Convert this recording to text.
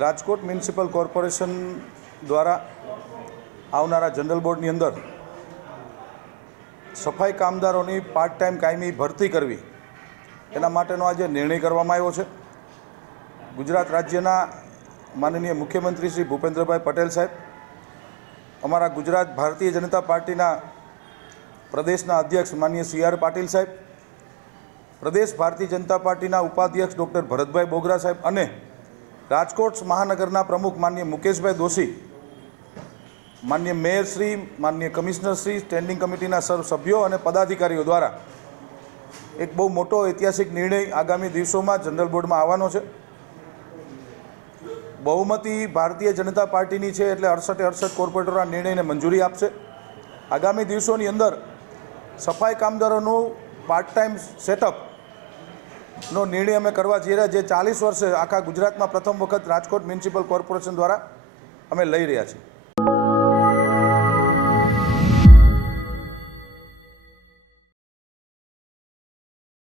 Rajkot municipal corporation દ્વારા આવનારા general બોર્ડની અંદર સફાઈ કામદારોની પાર્ટ ટાઈમ કાયમી ભરતી કરવી એના માટેનો આજે નિર્ણય કરવામાં આવ્યો છે. ગુજરાત રાજ્યના માનનીય મુખ્યમંત્રી શ્રી ભૂપેન્દ્રભાઈ પટેલ સાહેબ, અમારા ગુજરાત ભારતીય જનતા પાર્ટીના પ્રદેશના અધ્યક્ષ માનનીય CR પાટીલ સાહેબ, પ્રદેશ ભારતીય જનતા પાર્ટીના ઉપાધ્યક્ષ ડૉક્ટર ભરતભાઈ બોગરા સાહેબ અને રાજકોટ મહાનગરના પ્રમુખ માનનીય મુકેશભાઈ દોશી, માનનીય મેયરશ્રી, માનનીય કમિશનરશ્રી, સ્ટેન્ડિંગ કમિટીના સર્વ સભ્યો અને પદાધિકારીઓ દ્વારા એક બહુ મોટો ઐતિહાસિક નિર્ણય આગામી દિવસોમાં જનરલ બોર્ડમાં આવવાનો છે. બહુમતી ભારતીય જનતા પાર્ટીની છે એટલે 68 કોર્પોરેટરો આ નિર્ણયને મંજૂરી આપશે. આગામી દિવસોની અંદર સફાઈ કામદારોનું પાર્ટ ટાઈમ સેટઅપનો નિર્ણય અમે કરવા જઈ રહ્યા, જે 40 વર્ષે આખા ગુજરાતમાં પ્રથમ વખત રાજકોટ મ્યુનિસિપલ કોર્પોરેશન દ્વારા અમે લઈ રહ્યા છીએ.